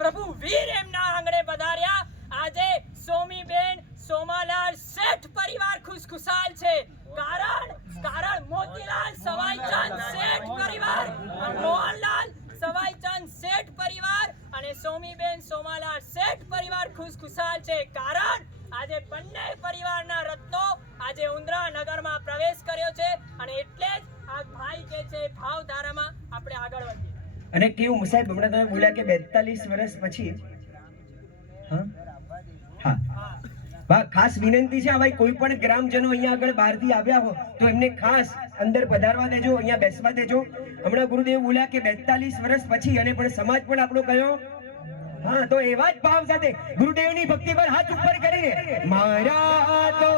પ્રભુ વીર એમના આંગણે પધાર્યા। આજે સોમીબેન સોમાલાલ શેઠ પરિવાર ખુશખુશાલ છે। કારણ મોતીલાલ સવાઈચંદ શેઠ પરિવાર, મોહનલાલ સવાઈચંદ શેઠ પરિવાર અને સોમીબેન સોમાલાલ શેઠ પરિવાર ખુશખુશાલ છે। કારણ આજે બંને પરિવારના રત્નો આજે ઉંદરા નગરમાં પ્રવેશ કર્યો છે અને એટલે જ આ ભાઈ કે છે ભાવધારામાં આપણે આગળ વધીએ। અને કેવું સાહેબ હમણાં તમે બોલ્યા કે 42 વર્ષ પછી હા ખાસ વિનંતી છે ભાઈ, કોઈ પણ ગ્રામજનો અહીંયા આગળ બહારથી આવ્યા હો તો એમને ખાસ અંદર પધારવા દેજો, અહીંયા બેસવા દેજો। હમણાં ગુરુદેવ બોલ્યા કે 42 વર્ષ પછી અને પણ સમાજ પણ આપણો કયો, હા તો એવા જ ભાવ સાથે ગુરુદેવની ભક્તિ પર હાથ ઉપર કરીને મારા તો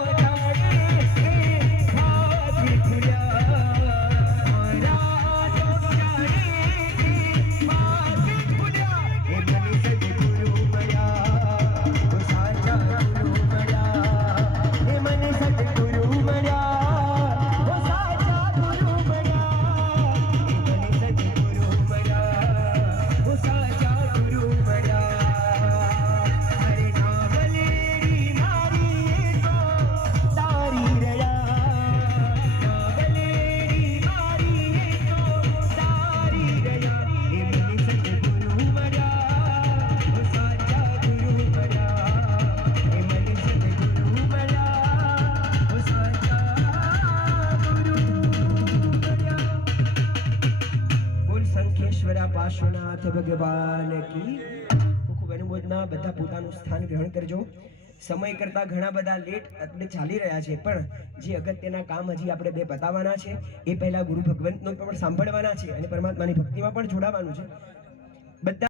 પાર્શ્વનાથ ભગવાન કી ખૂબ અનુમોદના। બધા પોતાનું સ્થાન ગ્રહણ કરજો। સમય કરતા ઘણા બધા લેટ આપણે ચાલી રહ્યા છે, પણ જે અગત્યના કામ હજી આપણે બે બતાવવાના છે એ પહેલા ગુરુ ભગવંતનો પણ સાંભળવાના છે અને પરમાત્માની ભક્તિમાં પણ જોડાવાનું છે। બધા